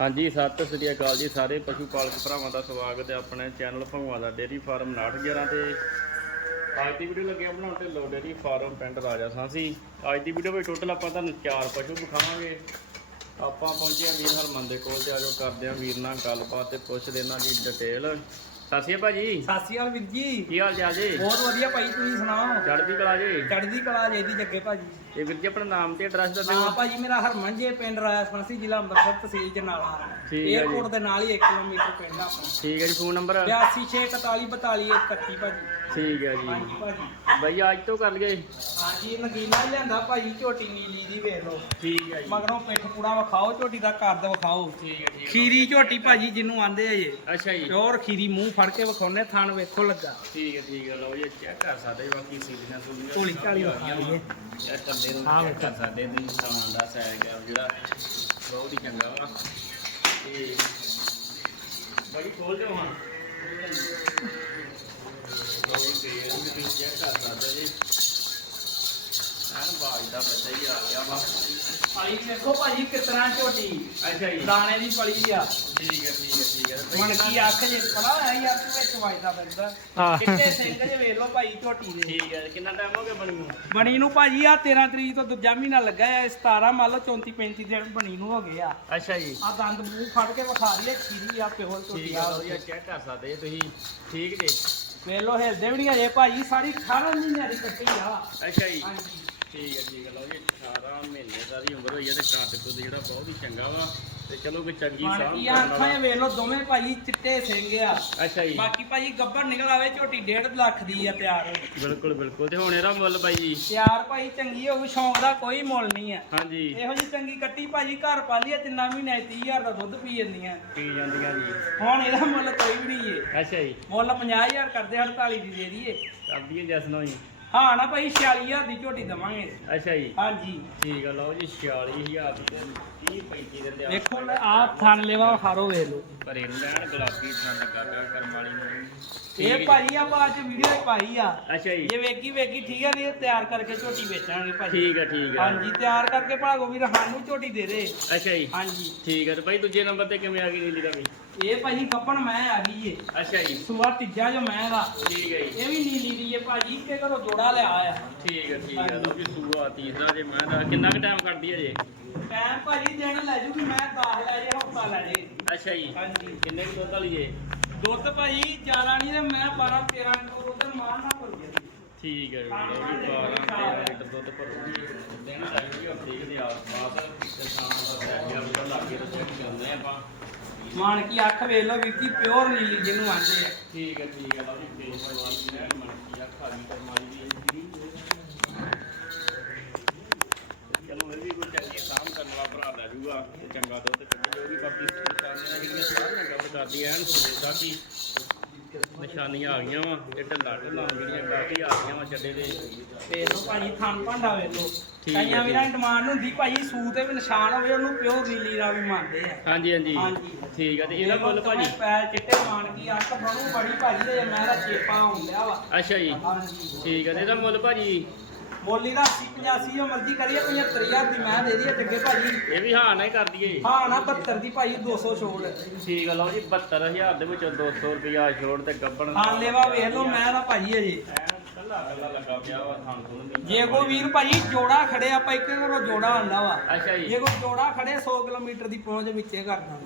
ਹਾਂਜੀ, ਸਤਿ ਸ੍ਰੀ ਅਕਾਲ ਜੀ ਸਾਰੇ ਪਸ਼ੂ ਪਾਲਕ ਭਰਾਵਾਂ ਦਾ ਸਵਾਗਤ ਹੈ ਆਪਣੇ ਚੈਨਲ ਭੰਗਵਾ ਦਾ ਡੇਅਰੀ ਫਾਰਮ 911 ਤੇ। ਅੱਜ ਦੀ ਵੀਡੀਓ ਲੱਗੇ ਬਣਾਉਣ ਤੇ ਲੋ ਡੇਅਰੀ ਫਾਰਮ ਪਿੰਡ ਰਾਜਾ ਸਾਂਸੀ। ਅੱਜ ਦੀ ਵੀਡੀਓ ਵਿੱਚ ਟੋਟਲ ਆਪਾਂ ਤੁਹਾਨੂੰ ਚਾਰ ਪਸ਼ੂ ਵਿਖਾਵਾਂਗੇ। ਆਪਾਂ ਪਹੁੰਚੇ ਹਾਂ ਵੀਰ ਹਰਮਨ ਦੇ ਕੋਲ ਤੇ ਆਜੋ ਕਰਦੇ ਹਾਂ ਵੀਰ ਨਾਲ ਗੱਲਬਾਤ ਤੇ ਪੁੱਛਦੇ ਇਹਨਾਂ ਦੀ ਡਿਟੇਲ ਸਤਿ ਸ਼੍ਰੀ ਅਕਾਲ ਭਾਜੀ। ਸਤਿ ਸ਼੍ਰੀ ਅਕਾਲ ਵੀਰ ਜੀ। ਕੀ ਹਾਲ ਚਾਲ ਜੀ? ਬਹੁਤ ਵਧੀਆ ਭਾਈ ਤੁਸੀਂ ਸੁਣਾਓ? ਚੜ੍ਹਦੀ ਕਲਾ ਜੀ। ਚੜ੍ਹਦੀ ਕਲਾ ਜੇ ਦੀ ਜੱਗੇ ਭਾਜੀ। ਇਹ ਵੀਰ ਜੀ ਆਪਣਾ ਨਾਮ ਤੇ ਐਡਰੈਸ ਦੱਸੋ ਹਾਂ ਭਾਜੀ ਮੇਰਾ ਹਰਮਨ ਜੇ ਪਿੰਡ ਰਾਇਆ ਸੰਸੀ ਜ਼ਿਲ੍ਹਾ ਅੰਮ੍ਰਿਤਸਰ ਤਹਿਸੀਲ ਜਨਾਲਾ ਠੀਕ ਹੈ ਜੀ। ਏਅਰਪੋਰਟ ਦੇ ਨਾਲ ਹੀ 1 ਕਿਲੋਮੀਟਰ ਪਿੰਡ ਆ ਆਪਣਾ। ਠੀਕ ਹੈ ਜੀ ਫੋਨ ਨੰਬਰ 8264422131 ਭਾਜੀ। ਠੀਕ ਹੈ ਜੀ। ਹਾਂਜੀ ਭਾਜੀ ਬਈ ਅੱਜ ਤੋਂ ਕਰ ਲਈਏ। ਹਾਂਜੀ ਨਗੀਨਾ ਹੀ ਲਿਆਂਦਾ ਭਾਜੀ ਝੋਟੀ ਨੀਲੀ ਦੀ ਵੇਖ ਲਓ। ਠੀਕ ਹੈ ਜੀ। ਮਗਰੋਂ ਪਿੱਠ ਪੂੜਾ ਵਿਖਾਓ ਝੋਟੀ ਦਾ ਕੱਦ ਵਿਖਾਓ। ਠੀਕ ਹੈ ਠੀਕ ਖੀਰੀ ਝੋਟੀ ਭਾਜੀ ਜਿਹਨੂੰ ਆਂਦੇ ਆ ਜੇ ਅੱਛਾ ਜੀ। ਪਿਓਰ ਖੀਰੀ ਮੂੰਹ ਫੜ ਕੇ ਵਿਖਾਉਨੇ ਥਣ ਵੇਖੋ ਲੱਗਾ। ਠੀਕ ਹੈ ਠੀਕ ਹੈ। ਲਓ ਜੀ ਚੈੱਕ ਕਰ ਸਕਦੇ ਬਾਕੀ ਸੀਲੀਆਂ ਸੁਲੀਆਂ ਝੋਲੀ ਝਾਲੀ ਹੋ ਗਈਆਂ ਨੇ। ਚੈੱਕ ਕਰਦੇ ਨੂੰ ਹਾਂ ਚੈੱਕ ਕਰ ਸਕਦੇ ਨੇ ਸਮਾਨ ਦਾ ਆ ਜਿਹੜਾ ਬਹੁਤ ਹੀ ਚੰਗਾ ਵਾ। ਤੇ ਬਾਈ ਖੋਲ ਦਿਓ ਹਾਂ ਜੀ ਤੁਸੀਂ ਚੈੱਕ ਕਰ ਸਕਦੇ ਜੀ ਐਨ ਬਾਜ ਦਾ ਬੱਚਾ ਹੀ ਆ ਗਿਆ ਵਾ ਭਾਈ ਵੇਖੋ ਭਾਜੀ ਕਿਤਨਾ ਝੋਟੀ। ਅੱਛਾ ਜੀ। ਦਾਣੇ ਦੀ ਪਲੀ ਆ। ਠੀਕ ਹੈ ਠੀਕ ਹੈ ਠੀਕ ਹੈ। ਤੇ ਹੁਣ ਬਈ ਕੀ ਅੱਖ ਜੇ ਪੜਾ ਹੈ ਯਾਰ ਤੂੰ ਵਿੱਚ ਵੱਜਦਾ ਫਿਰਦਾ। ਹਾਂ। ਕਿੱਥੇ ਸਿੰਘ ਜੇ ਵੇਖ ਲਓ ਭਾਈ ਝੋਟੀ ਦੇ। ਠੀਕ ਹੈ ਕਿੰਨਾ ਟਾਈਮ ਹੋ ਗਿਆ ਬਣੀ ਨੂੰ? ਬਣੀ ਨੂੰ ਭਾਜੀ ਆ 13 ਤਰੀਕ ਤੋਂ ਦੂਜਾ ਮਹੀਨਾ ਲੱਗਾ ਆ 17 ਮੰਨ ਲਓ 34 35 ਦਿਨ ਬਣੀ ਨੂੰ ਹੋ ਗਏ ਆ। ਅੱਛਾ ਜੀ। ਆ ਦੰਦ ਮੂੰਹ ਫੜ ਕੇ ਵਿਖਾ ਰਹੀ ਹੈ ਖੀਰੀ ਆ ਪਿਓਰ ਝੋਟੀ ਠੀਕ ਆ ਚੈੱਕ ਕਰ ਸਕਦੇ ਤੁਸੀਂ। ਠੀਕ ਜੀ। ਵੇਖ ਲਓ ਹਿਲਦੇ ਵੀ ਨਹੀਂ ਅਜੇ ਭਾਜੀ ਸਾਰੀ 18 ਮਹੀਨਿਆਂ ਦੀ ਕੱਟੀ ਆ। ਅੱਛਾ ਜੀ। ਹਾਂਜੀ। ਠੀਕ ਹੈ ਠੀਕ ਹੈ ਲਓ ਜੀ 18 ਮਹੀਨੇ ਦਾ ਦੀ ਉਮਰ ਹੋਈ ਹੈ ਤੇ ਕਾਟ ਤੋਂ ਜਿਹੜਾ ਬਹੁਤ ਹੀ ਚੰਗਾ ਵਾ। ਤੇ ਚਲੋ ਕੋਈ ਚੰਗੀ ਸਾਂਭ ਬਾਕੀ ਅੱਖਾਂ ਇਹ ਵੇਖ ਲਓ ਦੋਵੇਂ ਭਾਜੀ ਚਿੱਟੇ ਸਿੰਘ ਆ। ਅੱਛਾ ਜੀ। ਬਾਕੀ ਭਾਜੀ ਗੱਬਰ ਨਿਕਲ ਆਵੇ ਝੋਟੀ 1.5 ਲੱਖ ਦੀ ਆ ਤਿਆਰ। ਬਿਲਕੁਲ ਬਿਲਕੁਲ। ਤੇ ਹੁਣ ਇਹਦਾ ਮੁੱਲ ਬਾਈ ਜੀ? ਤਿਆਰ ਭਾਈ ਚੰਗੀ ਹੋਊ ਸ਼ੌਂਕ ਦਾ ਕੋਈ ਮੁੱਲ ਨਹੀਂ ਆ। ਹਾਂਜੀ। ਇਹੋ ਜੀ ਚੰਗੀ ਕੱਟੀ ਭਾਜੀ ਘਰ ਪਾਲੀ ਆ ਤਿੰਨਾਂ ਮਹੀਨੇ 30000 ਦਾ ਦੁੱਧ ਪੀ ਜਾਂਦੀਆਂ। ਪੀ ਜਾਂਦੀਆਂ ਜੀ। ਹੁਣ ਇਹਦਾ ਮੁੱਲ ਕੋਈ ਵੀ ਨਹੀਂ ਏ। ਅੱਛਾ ਜੀ। ਮੁੱਲ 50000 ਕਰਦੇ 48 ਦੀ ਦੇ ਦਈਏ। ਕਰਦੀ ਹੈ ਜਸ ਨੋ ਜੀ। ਹਾਂ ਨਾ ਭਾਈ 46000 ਦੀ ਝੋਟੀ ਦਵਾਂਗੇ। ਅੱਛਾ ਜੀ। ਹਾਂਜੀ। ਠੀਕ ਹੈ ਲਓ ਜੀ 46000 ਦੀ ਤੇ 30 35 ਦੇ ਲਿਆ ਦੇਖੋ ਆ ਥਣ ਲੈਵਾ ਖਾਰੋ ਵੇਖ ਲਓ। ਪਰ ਇਹਨੂੰ ਲੈਣ ਗੁਲਾਬੀ ਥਾਂ ਲੱਗਾ ਪਿਆ ਕਰਮ ਵਾਲੀ ਨੂੰ। ਇਹ। ਭਾਜੀ ਆ ਬਾਅਦ ਚ ਵੀਡੀਓ ਹੀ ਪਾਈ ਆ। ਅੱਛਾ ਜੀ। ਜੇ ਵੇਖੀ ਵੇਖੀ ਠੀਕ ਹੈ ਨਹੀਂ ਤਿਆਰ ਕਰਕੇ ਝੋਟੀ ਵੇਚਾਂਗੇ ਭਾਜੀ। ਠੀਕ ਹੈ ਠੀਕ ਹੈ ਹਾਂਜੀ ਤਿਆਰ ਕਰਕੇ ਭਾਗੋ ਵੀਰ ਸਾਨੂੰ ਝੋਟੀ ਦੇ ਦੇ। ਅੱਛਾ ਜੀ। ਹਾਂਜੀ। ਠੀਕ ਹੈ ਤੇ ਭਾਈ ਦੂਜੇ ਨੰਬਰ ਤੇ ਕਿਵੇਂ ਆ ਗਈ ਨੀਲੀ ਦਾ ਵੀ ਇਹ ਭਾਜੀ ਕੱਪਣ ਮੈਂ ਆ ਗਈ ਏ। ਅੱਛਾ ਜੀ। ਸੂਆ ਤੀਜਾ ਜੋ ਮੈਂ ਦਾ। ਠੀਕ ਹੈ ਜੀ। ਇਹ ਵੀ ਨੀਲੀ ਦੀ ਏ ਭਾਜੀ ਕਿ ਘਰੋਂ ਜੋੜਾ ਲਿਆ ਆ। ਠੀਕ ਹੈ ਠੀਕ ਹੈ ਲਓ ਜੀ ਸੂਆ ਤੀਸਰਾ ਜੇ ਮੈਂ ਦਾ ਕਿੰਨਾ ਕੁ ਟਾਈਮ ਕੱਢਦੀ ਹੈ ਜੇ? ਟਾਈਮ ਭਾਜੀ ਦਿਨ ਲੈ ਜੂਗੀ ਮੈਂ 10 ਲੈ ਜੇ ਹਫਤਾ ਲੈ ਜੇ। ਅੱਛਾ ਜੀ। ਹਾਂਜੀ। ਕਿੰਨੇ ਕੁ ਦੁੱਧ ਵਾਲੀ ਜੇ ਦੁੱਧ ਭਾਜੀ ਜ਼ਿਆਦਾ ਨਹੀਂ ਤੇ ਮੈਂ 12 13 ਕਿਲੋ ਦੁੱਧ ਮਾਰ ਨਾ ਭੁੱਲ ਗਿਆ ਠੀਕ ਹੈ ਜੀ ਲਓ ਜੀ 12 13 ਲੀਟਰ ਦੁੱਧ ਭਰੂਗੀ। ਦਿਨ ਚਾਹੀਦੀ ਹਫ਼ਤੇ ਦੇ ਆਸ-ਪਾਸ ਤੇ ਸ਼ਾਮ ਦਾ ਟਾਈਮ ਵੀ ਲਾਗੇ ਤੇ ਚੈੱਕ ਕਰਦੇ ਆਪਾਂ। ਮਾਨ ਕੀ ਅੱਖ ਵੇਖ ਲਓ ਵੀਰ ਜੀ ਪਿਓਰ ਨੀਲੀ ਜਿਹਨੂੰ ਆਂਦੇ ਆ। ਠੀਕ ਹੈ ਠੀਕ ਹੈ ਲਓ ਜੀ ਫੇਸ ਵਾਲੀ ਹੈ ਮਨਕੀ ਆ ਖਾਲੀ ਕਰਮਾਲੀ ਦੀ ਚਲੋ ਇਹ ਵੀ ਕੋਈ ਚੰਗੀ ਸਾਂਭ ਕਰਨ ਵਾਲਾ ਭਰਾ ਲੈ ਜੂਗਾ ਤੇ ਚੰਗਾ ਦੁੱਧ ਕੱਢੀ ਜਾਊਗੀ ਬਾਕੀ ਨਾਲ ਜਿਹੜੀਆਂ ਸਾਰੀਆਂ ਕਰਦੀ ਐਨ ਸੋਚਦਾ ਕਿ ਨਿਸ਼ਾਨੀਆਂ ਆ ਗਈਆਂ ਵਾ ਇਹ ਢੱਲਾ ਢੱਲਾ ਜਿਹੜੀਆਂ ਕਾਫੀ ਆ ਗਈਆਂ ਵਾ ਚੱਡੇ ਦੇ। ਵੇਖ ਭਾਜੀ ਥਣ ਭਾਂਡਾ ਵੇਖ ਠੀਕ ਹੈ ਕਈਆਂ। ਵੀਰਾਂ ਦੀ ਡਿਮਾਂਡ ਹੁੰਦੀ ਭਾਜੀ ਸੂ ਤੇ ਵੀ ਨਿਸ਼ਾਨ ਹੋਵੇ ਉਹਨੂੰ ਪਿਓਰ ਨੀਲੀ ਦਾ ਵੀ ਮੰਨਦੇ ਆ। ਹਾਂਜੀ ਹਾਂਜੀ। ਹਾਂਜੀ। ਠੀਕ ਹੈ ਤੇ ਇਹਦਾ ਮੁੱਲ ਭਾਜੀ? ਪੈਰ ਚਿੱਟੇ ਮਾਨ ਕੀ ਅੱਖ ਬਣੂ ਬੜੀ ਭਾਜੀ ਤੇ ਮੈਂ ਦਾ ਚੇਪਾ ਹੁੰਦਿਆ ਵਾ। ਅੱਛਾ ਜੀ। ਹਾਂਜੀ। ਠੀਕ ਹੈ ਤੇ ਇਹਦਾ ਮੁੱਲ ਭਾਜੀ? ਮੋਲੀ ਦਾ 80 85 ਜੋ ਮਰਜ਼ੀ ਕਰੀਏ 75000 ਦੀ ਮੈਂ ਦੇ ਦਈਏ ਜੱਗੇ ਭਾਜੀ। ਇਹ ਵੀ ਹਾਂ ਨਾ ਹੀ ਕਰ ਦਈਏ। ਹਾਂ ਨਾ 72 ਦੀ ਭਾਜੀ 200 ਛੋੜ। ਠੀਕ ਹੈ ਲਓ ਜੀ 72000 ਦੇ ਵਿੱਚੋਂ 200 ਰੁਪਿਆ ਛੋੜ ਤੇ ਗੱਬਣ ਹਾਂ ਲੈਵਾ ਵੇਖ ਲਓ ਮੈਂ ਦਾ ਭਾਜੀ ਅਜੇ ਕੱਲਾ ਕੱਲਾ ਲੱਗਾ ਪਿਆ ਵਾ ਥਾਂ ਤੋਂ ਜੇ ਕੋਈ ਵੀਰ ਭਾਜੀ ਜੋੜਾ ਖੜੇ ਆਪਾਂ ਇੱਕ ਘਰੋਂ ਜੋੜਾ ਆਂਦਾ ਵਾ। ਅੱਛਾ ਜੀ। ਜੇ ਕੋਈ ਜੋੜਾ ਖੜੇ 100 ਕਿਲੋਮੀਟਰ ਦੀ ਪਹੁੰਚ ਵਿੱਚੇ ਕਰਨਾ।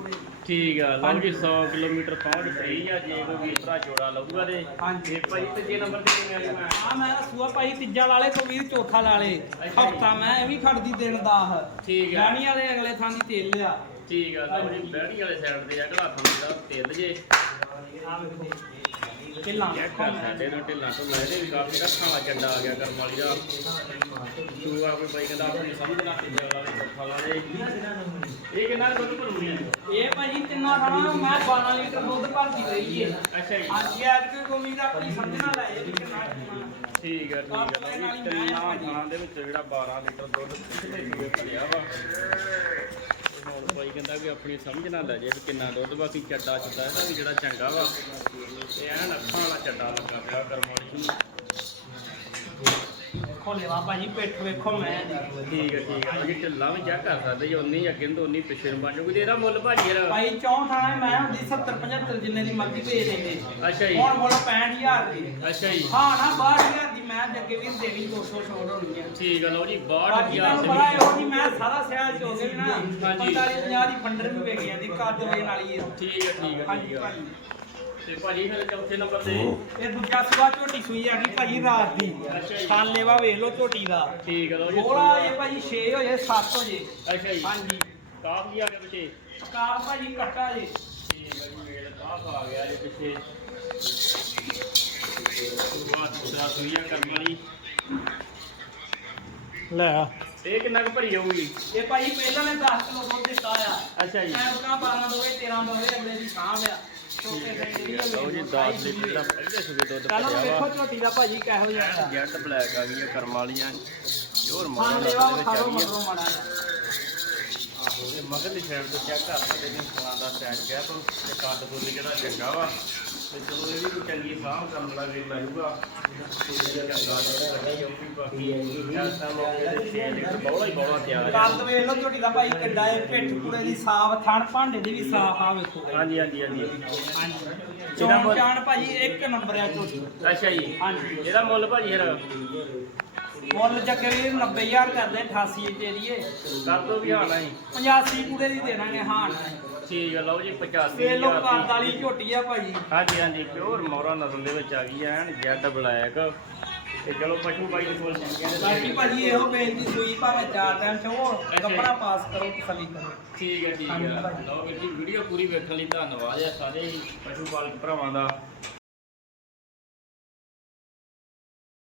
ਠੀਕ ਆ? ਲਓ ਜੀ 100 ਕਿਲੋਮੀਟਰ ਪਹੁੰਚ ਫ੍ਰੀ ਆ ਜੇ ਕੋਈ ਵੀਰ ਭਰਾ ਜੋੜਾ ਲਊਗਾ ਤੇ। ਹਾਂਜੀ। ਇਹ ਭਾਈ ਤੀਜੇ ਨੰਬਰ ਤੇ ਕਿਵੇਂ ਆਈ ਮੈਂ ਆ ਮੈਂ ਤਾਂ ਸੂਆ ਭਾਈ ਤੀਜਾ ਲਾਲੇ ਤੋਂ ਵੀਰ ਚੌਥਾ ਲਾਲੇ ਹਫਤਾ ਮੈਂ ਇਹ ਵੀ ਖੜਦੀ ਦਿਨ ਦਾ ਠੀਕ ਆ। ਗਾਣੀ ਵਾਲੇ ਅਗਲੇ ਥਾਂ ਦੀ ਤੇਲ ਲਿਆ ਠੀਕ ਆ ਲਓ ਜੀ ਬੈੜੀ ਵਾਲੇ ਸਾਈਡ ਤੇ ਆ ਘਲਾਥਾਂ ਦਾ ਤਿੰਨ ਜੇ। ਆ ਵੇਖੋ। ਕਿੱਲਾਂ ਚੈੱਕ ਕਰ ਸਾਡੇ ਨੂੰ ਢਿੱਲਾਂ ਤੋਂ ਲੈ ਦੇ ਵੀ ਕਾਫੀ ਰੱਖਾਂ ਵਾਲਾ ਚੱਡਾ ਆ ਗਿਆ ਕਰਮ ਵਾਲੀ ਦਾ। ਤੂੰ ਆ ਕੋਈ ਬਾਈ ਕਹਿੰਦਾ ਆਪਣੀ ਸਮਝ ਨਾ ਤੀਜਾ ਵਾਲਾ ਚੌਥਾ ਲਾ ਦੇ ਇਹ ਕਿੰਨਾ ਦੁੱਧ ਭਰੂਗੀ ਇਹ ਭਾਜੀ ਤਿੰਨਾਂ ਥਾਂ ਮੈਂ 12 ਲੀਟਰ ਦੁੱਧ ਭਰਦੀ ਰਹੀ ਏ। ਅੱਛਾ ਜੀ। ਅੱਜ ਅੱਜ ਕੋਈ ਗੋਮੀ ਦਾ ਆਪਣੀ ਸਮਝਣਾ ਲੈ ਜੇ ਵੀ ਕਿੰਨਾ ਕਿੰਨਾ। ਠੀਕ ਹੈ ਠੀਕ ਹੈ ਲਓ ਜੀ ਤਿੰਨਾਂ ਥਾਂ ਦੇ ਵਿੱਚ ਜਿਹੜਾ 12 ਲੀਟਰ ਦੁੱਧ ਭਰਿਆ ਵਾ। ਬਾਈ ਕਹਿੰਦਾ ਵੀ ਆਪਣੀ ਸਮਝ ਨਾਲ ਲੈ ਜੇ ਵੀ ਕਿੰਨਾ ਦੁੱਧ ਬਾਕੀ ਚੱਡਾ ਚੱਡਾ ਇਹਦਾ ਵੀ ਜਿਹੜਾ ਚੰਗਾ ਵਾ। ਤੇ ਐਨ ਅੱਖਾਂ ਵਾਲਾ ਚੱਡਾ ਲੱਗਾ ਪਿਆ ਕਰਮ ਵਾਲੀ ਨੂੰ ਦੇਖੋ ਵੇਖੋ ਲੈਵਾ ਭਾਜੀ ਪਿੱਠ ਵੇਖੋ ਮੈਂ। ਦੀ ਠੀਕ ਹੈ ਠੀਕ ਹੈ। ਜੀ ਢਿੱਲਾਂ ਵੀ ਚੈੱਕ ਕਰ ਸਕਦੇ ਜੀ ਉਨੀ ਅੱਗੇ ਤੋਂ ਉਨੀ ਪਿੱਛੇ ਨੂੰ ਬਣ ਜੂਗੀ ਤੇ ਇਹਦਾ ਮੁੱਲ ਭਾਜੀ ਯਾਰ ਭਾਈ 64 ਆਣਾ ਮੈਂ ਹੁੰਦੀ 70 75 ਜਿੰਨੇ ਦੀ ਮਰਜ਼ੀ ਭੇਜ ਦਿੰਦੇ। ਅੱਛਾ ਜੀ। ਹੁਣ ਬੋਲੋ 65000 ਦੀ। ਅੱਛਾ ਜੀ। ਹਾਂ ਨਾ 62000 ਦੀ ਮੈਂ ਤੇ ਅੱਗੇ ਵੀ ਦੇਣੀ 200 ਛੋੜ ਹੋਣੀ ਹੈ ਠੀਕ ਹੈ ਲਓ ਜੀ ਬਾਕੀ 62000 ਤੁਹਾਨੂੰ ਪਤਾ ਇਹੋ ਜੀ ਮੈਂ ਸਾਰਾ ਸਿਆਲ ਚ ਹੋ ਗਏ ਨਾ। ਹਾਂਜੀ। 45 50 ਦੀ ਫੰਡਰ ਵੀ ਵੇਖ ਜਾਂਦੀ ਕੱਦ ਵੇਣ ਵਾਲੀ ਹੈ ਠੀਕ ਹੈ ਠੀਕ ਹੈ ਠੀਕ ਹੈ ਤੇ ਭਾਜੀ ਫਿਰ ਚੌਥੇ ਨੰਬਰ ਤੇ ਇਹ ਦੂਜਾ ਸੁਆ ਝੋਟੀ ਸੂਈ ਆ ਗਈ ਭਾਜੀ ਰਾਤ ਦੀ। ਖਾਲੇਵਾ ਵੇਖ ਲਓ ਝੋਟੀ ਦਾ। ਠੀਕ ਹੈ ਲਓ ਜੀ। ਬੋਲਾ ਇਹ ਭਾਜੀ 6 ਹੋ ਜੇ 7 ਹੋ ਜੇ ਅੱਛਾ ਜੀ। ਹਾਂਜੀ। ਕਾਫ ਵੀ ਆ ਗਿਆ ਪਿੱਛੇ? ਕਾਰ ਭਾਜੀ ਕੱਟਾ ਜੇ। ਠੀਕ ਹੈ ਜੀ ਮੇਲ ਕਾਫ ਆ ਗਿਆ ਜੀ ਪਿੱਛੇ। ਵਾਹ ਦੂਸਰਾ ਸੁਈਆ ਕਰਨ ਵਾਲੀ। ਲੈ ਇਹ ਕਿੰਨਾ ਕੁ ਭਰੀ ਜਾਊਗੀ ਇਹ ਭਾਜੀ ਪਹਿਲਾਂ ਨੇ 10 ਕਿਲੋ ਦੁੱਧ ਦਿੱਤਾ ਆ। ਅੱਛਾ ਜੀ। ਐਵਕਾ 12 ਦੋਵੇ 13 ਦੋਵੇ ਅਗਲੇ ਦੀ ਸਾਂਭ ਆ। ਲਓ ਜੀ 10 ਲੀਟਰ ਦਾ ਪਹਿਲੇ ਸੂਬੇ ਦੁੱਧ ਪਹਿਲਾਂ ਭਰਿਆ ਵਾ ਝੋਟੀ ਦਾ ਭਾਜੀ ਕਿਹੋ ਜਿਹਾ ਆ ਜੈਟ ਬਲੈਕ ਆ ਗਈ ਆ ਕਰਮ ਵਾਲੀਆਂ। ਪਿਓਰ ਹਾਂ ਮਾਡਲ ਲੈਵਾ ਦੇ ਵਿੱਚ ਖਾਰੋ ਆ ਗਈ ਆ ਮਗਰੋਂ ਮਾੜਾ ਮਗਰਲੀ ਸਾਈਡ ਤੋਂ ਚੈੱਕ ਕਰ ਸਕਦੇ ਨੇ ਫਲਾਂ ਦਾ ਸਾਈਜ਼ ਕਿਹਾ ਤੋਂ ਤੇ ਕੱਦ ਕੁੱਦ ਜਿਹੜਾ ਚੰਗਾ ਵਾ। ਤੇ ਚਲੋ ਇਹ ਵੀ ਚੰਗੀ ਸਾਂਭ ਕਰਨ ਵਾਲਾ ਵੀ ਲਾਜੂਗਾ ਬੋਲਾ ਹੀ ਬੋਲਾ ਤਿਆਰ ਹੈ ਕੱਦ ਵੇਖ ਲਓ ਝੋਟੀ ਦਾ ਭਾਈ ਕਿੱਡਾ ਇਹ ਪਿੱਠ ਪੂਰੇ ਦੀ ਸਾਫ਼ ਥਣ ਭਾਂਡੇ ਦੀ ਵੀ ਸਾਫ਼ ਆ ਵੇਖੋ। ਹਾਂਜੀ ਹਾਂਜੀ ਹਾਂਜੀ। ਚੋਣ ਚਾਣ ਭਾਜੀ ਇੱਕ ਨੰਬਰ ਆ ਝੋਟੀ। ਅੱਛਾ ਜੀ। ਹਾਂਜੀ। ਇਹਦਾ ਮੁੱਲ ਭਾਜੀ ਯਾਰ ਮੁੱਲ ਜੱਗੇ ਵੀ 90000 ਕਰਦੇ 88 ਦੇ ਦਈਏ। ਕਰ ਦੋ ਵੀ ਹਾਣਾ ਹੀ 85 ਪੂਰੇ ਦੀ ਦੇ ਦਾਂਗੇ ਹਾਂ ਠੀਕ ਹੈ ਲਓ ਜੀ 85 ਇਹ ਲੋ ਕੱਦ ਵਾਲੀ ਝੋਟੀ ਆ ਭਾਜੀ ਹਾਂਜੀ ਹਾਂਜੀ ਪਿਓਰ ਮੋਰਾ ਨਸਲ ਦੇ ਵਿੱਚ ਆ ਗਈ ਐਨ ਜੈਡ ਬਲੈਕ। ਤੇ ਚਲੋ ਪਸ਼ੂ ਬਾਈ ਦੇ ਕੋਲ ਚੰਗੀਆਂ ਬਾਕੀ ਭਾਜੀ ਇਹੋ ਬੇਨਤੀ ਸੂਈ ਭਾਵੇਂ ਚਾਰ ਟਾਈਮ ਚੋ ਕੱਪੜਾ ਪਾਸ ਕਰੋ ਤਸੱਲੀ ਕਰੋ। ਠੀਕ ਹੈ ਠੀਕ ਹੈ। ਲਓ ਜੀ ਵੀਡੀਓ ਪੂਰੀ ਵੇਖਣ ਲਈ ਧੰਨਵਾਦ ਹੈ ਸਾਰੇ ਪਸ਼ੂ ਪਾਲਕ ਭਰਾਵਾਂ ਦਾ।